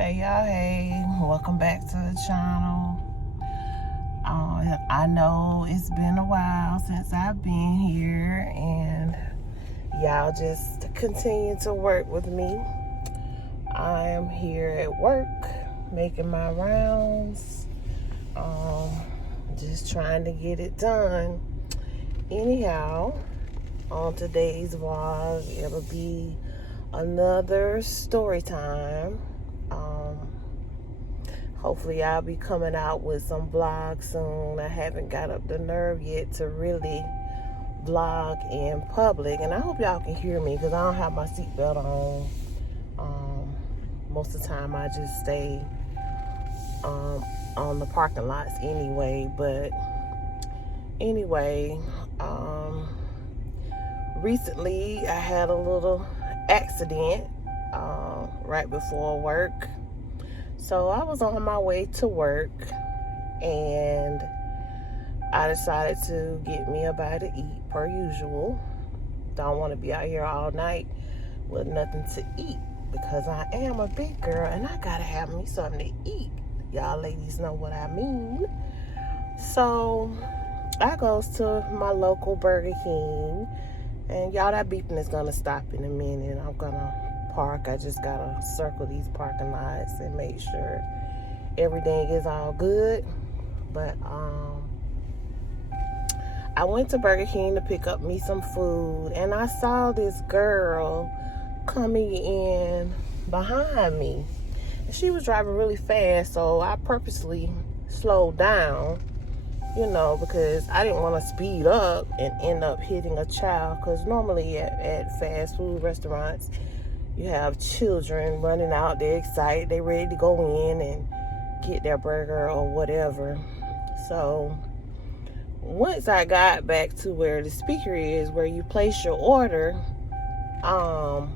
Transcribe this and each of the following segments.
Hey y'all, hey, welcome back to the channel. I know it's been a while since I've been here, and y'all just continue to work with me. I am here at work making my rounds, just trying to get it done. Anyhow, on today's vlog, it'll be another story time. Hopefully I'll be coming out with some vlogs soon. I haven't got up the nerve yet to really vlog in public, and I hope y'all can hear me because I don't have my seatbelt on. Most of the time I just stay on the parking lots anyway. But anyway, recently I had a little accident right before work. So I was on my way to work, and I decided to get me a bite to eat per usual. Don't want to be out here all night with nothing to eat because I am a big girl and I gotta have me something to eat. Y'all ladies know what I mean. So I goes to my local Burger King, and y'all, that beeping is gonna stop in a minute. I'm gonna park. I just gotta circle these parking lots and make sure everything is all good. But I went to Burger King to pick up me some food, and I saw this girl coming in behind me, and she was driving really fast, so I purposely slowed down, you know, because I didn't want to speed up and end up hitting a child. Because normally at fast food restaurants, you have children running out, they're excited, they're ready to go in and get their burger or whatever. So once I got back to where the speaker is, where you place your order, I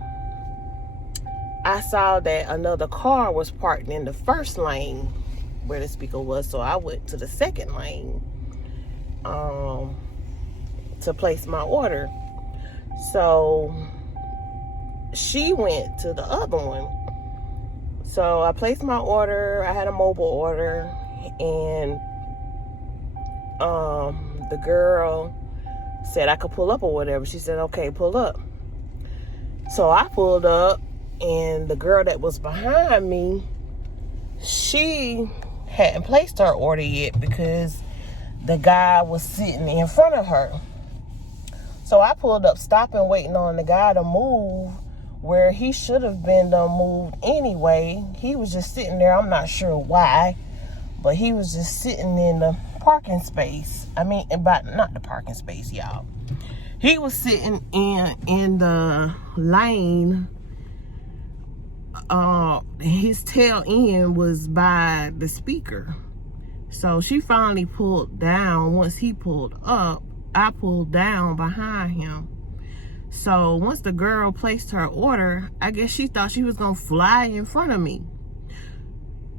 saw that another car was parked in the first lane where the speaker was. So I went to the second lane to place my order. So she went to the other one. So I placed my order. I had a mobile order, and the girl said I could pull up or whatever. She said, okay, pull up. So I pulled up, and the girl that was behind me, she hadn't placed her order yet because the guy was sitting in front of her. So I pulled up, stopping, waiting on the guy to move where he should have been moved anyway. He was just sitting there. I'm not sure why, but he was just sitting in the parking space. I mean, not the parking space, y'all. He was sitting in the lane. His tail end was by the speaker. So she finally pulled down. Once he pulled up, I pulled down behind him. So once the girl placed her order, I guess she thought she was gonna fly in front of me.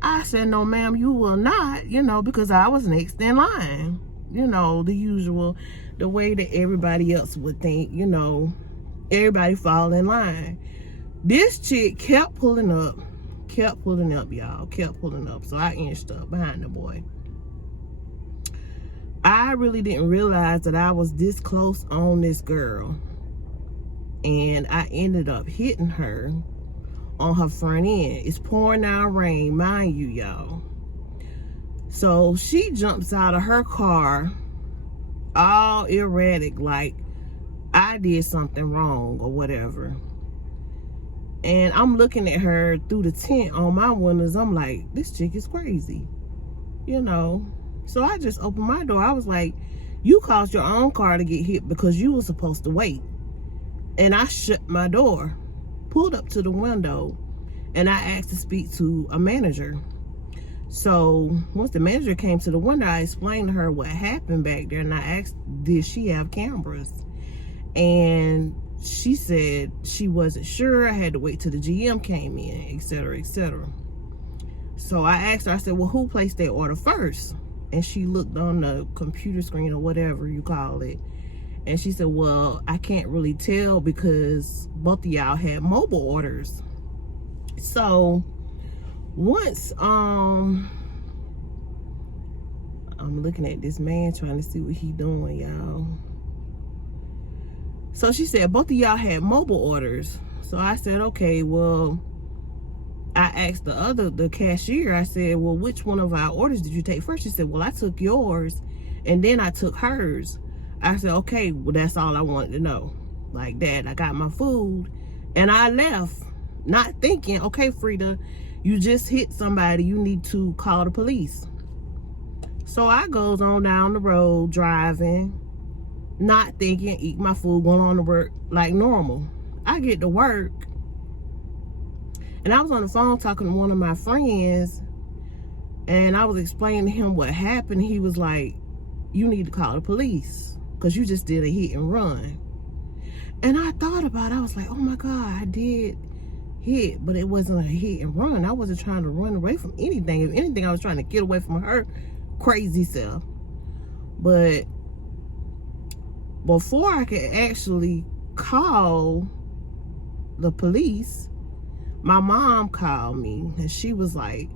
I said, no ma'am, you will not, you know, because I was next in line. You know, the usual, the way that everybody else would think, you know, everybody fall in line. This chick kept pulling up, y'all, kept pulling up. So I inched up behind the boy. I really didn't realize that I was this close on this girl, and I ended up hitting her on her front end. It's pouring down rain, mind you, y'all. So she jumps out of her car all erratic, like I did something wrong or whatever. And I'm looking at her through the tint on my windows. I'm like, this chick is crazy, you know. So I just opened my door. I was like, you caused your own car to get hit because you were supposed to wait. And I shut my door, pulled up to the window, and I asked to speak to a manager. So once the manager came to the window, I explained to her what happened back there, and I asked, did she have cameras? And she said she wasn't sure. I had to wait till the GM came in, etc., etc. So I asked her, I said, well, who placed their order first? And she looked on the computer screen or whatever you call it. And she said, well, I can't really tell because both of y'all had mobile orders. So once I'm looking at this man trying to see what he doing, y'all. So she said both of y'all had mobile orders. So I said, okay, well, I asked the cashier, I said, well, which one of our orders did you take first? She said, well, I took yours and then I took hers. I said, okay, well, that's all I wanted to know. Like that, I got my food and I left, not thinking, okay, Frida, you just hit somebody, you need to call the police. So I goes on down the road driving, not thinking, eat my food, going on to work like normal. I get to work and I was on the phone talking to one of my friends and I was explaining to him what happened. He was like, you need to call the police because you just did a hit and run. And I thought about it. I was like, oh my God, I did hit, but it wasn't a hit and run. I wasn't trying to run away from anything. If anything, I was trying to get away from her crazy self. But before I could actually call the police, my mom called me and she was like,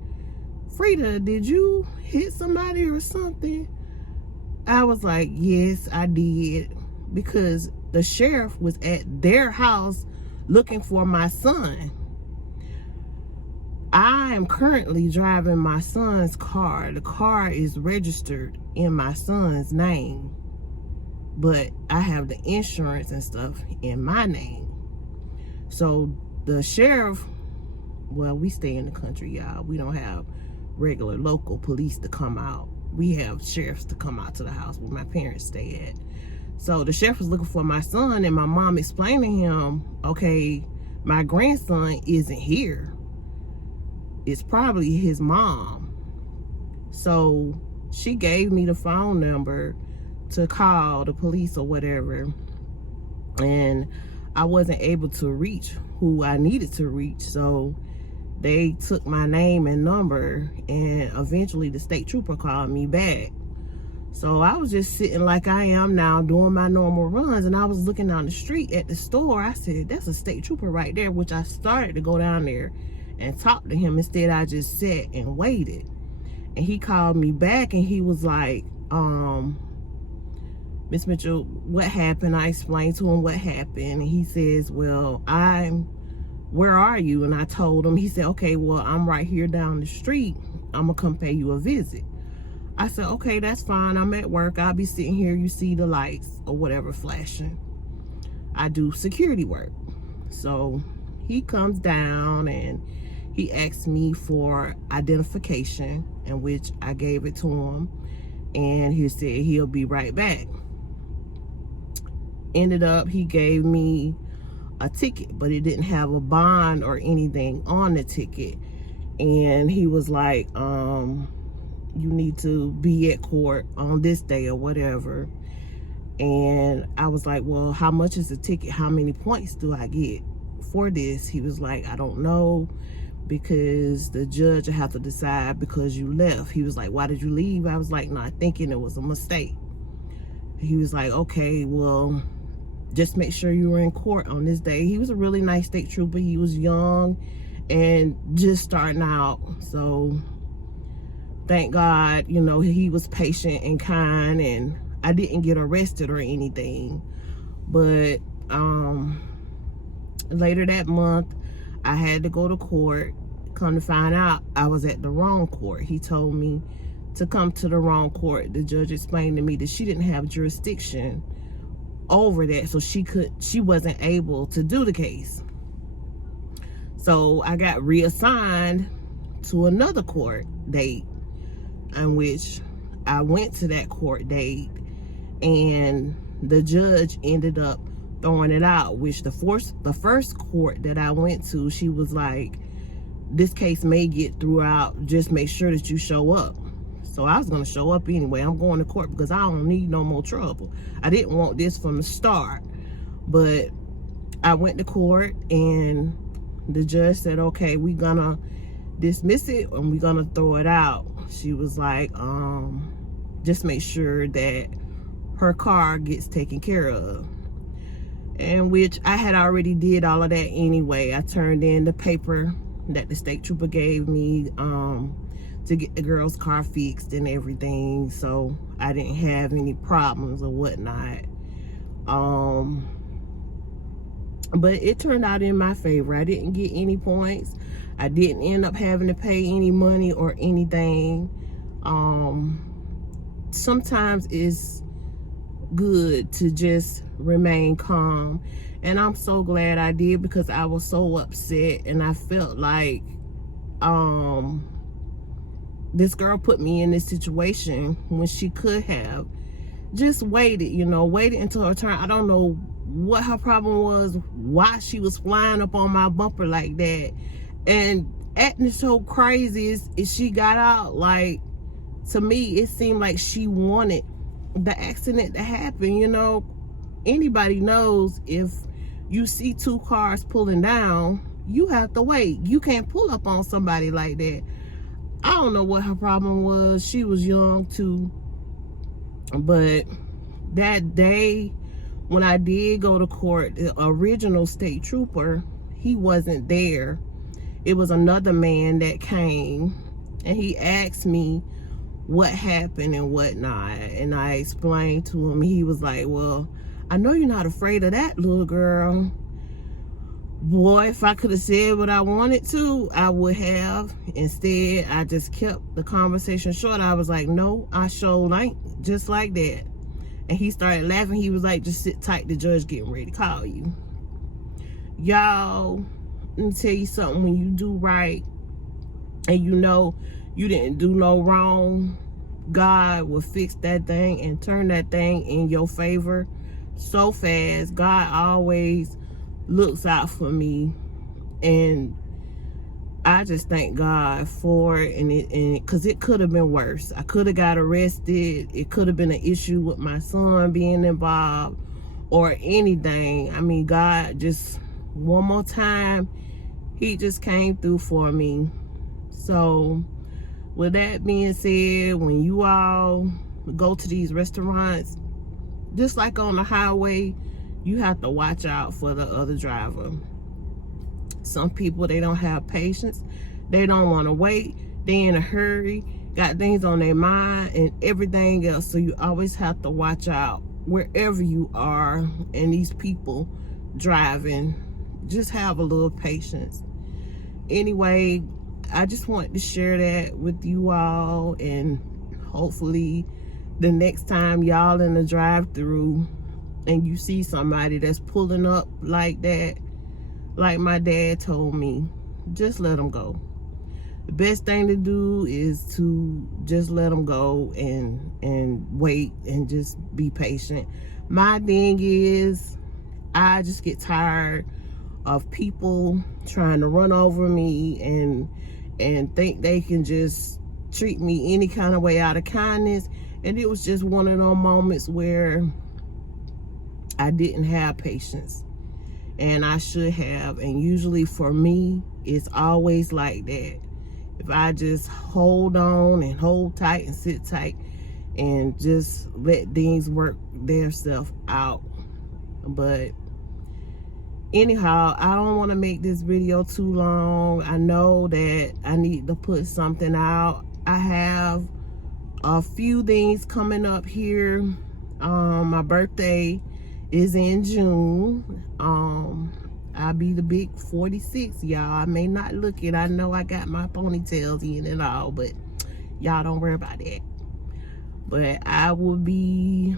Frida, did you hit somebody or something? I was like, yes, I did, because the sheriff was at their house looking for my son. I am currently driving my son's car. The car is registered in my son's name, but I have the insurance and stuff in my name. So the sheriff, well, we stay in the country, y'all. We don't have regular local police to come out. We have sheriffs to come out to the house where my parents stay at. So the sheriff was looking for my son, and my mom explained to him, okay, my grandson isn't here. It's probably his mom. So she gave me the phone number to call the police or whatever. And I wasn't able to reach who I needed to reach. So they took my name and number, and eventually the state trooper called me back. So I was just sitting like I am now doing my normal runs, and I was looking down the street at the store. I said, that's a state trooper right there, which I started to go down there and talk to him. Instead, I just sat and waited. And he called me back and he was like, Miss Mitchell, what happened? I explained to him what happened. And he says, well, where are you? And I told him. He said, okay, well, I'm right here down the street. I'm gonna come pay you a visit. I said, okay, that's fine. I'm at work. I'll be sitting here. You see the lights or whatever flashing. I do security work. So he comes down and he asked me for identification, in which I gave it to him. And he said he'll be right back. Ended up, he gave me a ticket, but it didn't have a bond or anything on the ticket. And he was like, you need to be at court on this day or whatever. And I was like, well, how much is the ticket? How many points do I get for this? He was like, I don't know, because the judge will have to decide because you left. He was like, why did you leave? I was like, not thinking it was a mistake. He was like, okay, well, just make sure you were in court on this day. He was a really nice state trooper. He was young and just starting out. So thank God, you know, he was patient and kind, and I didn't get arrested or anything. But later that month, I had to go to court. Come to find out, I was at the wrong court. He told me to come to the wrong court. The judge explained to me that she didn't have jurisdiction over that, so she wasn't able to do the case. So I got reassigned to another court date, in which I went to that court date, and the judge ended up throwing it out, which the first court that I went to, she was like, this case may get throughout, just make sure that you show up. So I was going to show up anyway. I'm going to court because I don't need no more trouble. I didn't want this from the start. But I went to court, and the judge said, okay, we're going to dismiss it and we're going to throw it out. She was like, just make sure that her car gets taken care of. And which I had already did all of that anyway. I turned in the paper that the state trooper gave me to get the girl's car fixed and everything, so I didn't have any problems or whatnot. But it turned out in my favor. I didn't get any points. I didn't end up having to pay any money or anything. Sometimes it's good to just remain calm, and I'm so glad I did, because I was so upset, and I felt like this girl put me in this situation when she could have just waited, waited until her turn. I don't know what her problem was, why she was flying up on my bumper like that and acting so crazy. Is she got out. Like, to me, it seemed like she wanted the accident to happen. Anybody knows if you see two cars pulling down, you have to wait. You can't pull up on somebody like that. I don't know what her problem was. She was young too. But that day when I did go to court, the original state trooper, he wasn't there. It was another man that came, and he asked me what happened and whatnot, and I explained to him. He was like, well, I know you're not afraid of that, little girl. Boy, if I could have said what I wanted to, I would have. Instead, I just kept the conversation short. I was like, no, I sure ain't, just like that. And he started laughing. He was like, just sit tight, the judge getting ready to call you. Y'all, let me tell you something. When you do right and you know you didn't do no wrong, God will fix that thing and turn that thing in your favor so fast. God always looks out for me, and I just thank God for it. And because it could have been worse. I could have got arrested. It could have been an issue with my son being involved or anything. I mean, God just one more time, he just came through for me. So with that being said, when you all go to these restaurants, just like on the highway, you have to watch out for the other driver. Some people, they don't have patience. They don't want to wait. They in a hurry, got things on their mind and everything else. So you always have to watch out wherever you are. And these people driving, just have a little patience. Anyway, I just wanted to share that with you all, and hopefully the next time y'all in the drive-through and you see somebody that's pulling up like that, like my dad told me, just let them go. The best thing to do is to just let them go and wait and just be patient. My thing is, I just get tired of people trying to run over me and think they can just treat me any kind of way out of kindness. And it was just one of those moments where I didn't have patience, and I should have. And usually for me, it's always like that. If I just hold on and hold tight and sit tight and just let things work their stuff out. But anyhow, I don't want to make this video too long. I know that I need to put something out. I have a few things coming up here. My birthday is in June. I'll be the big 46, y'all. I may not look it. I know I got my ponytails in and all, but y'all don't worry about that. But I will be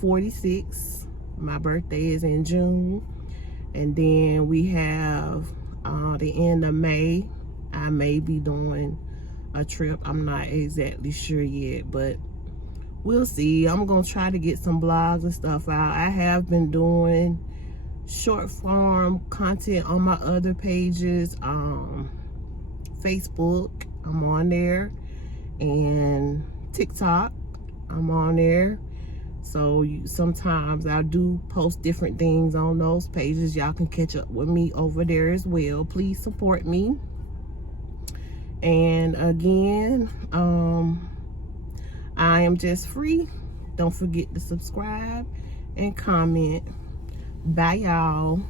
46. My birthday is in June. And then we have the end of May. I may be doing a trip. I'm not exactly sure yet, but we'll see. I'm gonna try to get some blogs and stuff out. I have been doing short form content on my other pages. Facebook, I'm on there, and TikTok, I'm on there. So sometimes I do post different things on those pages. Y'all can catch up with me over there as well. Please support me. And again, I am just free. Don't forget to subscribe and comment. Bye, y'all.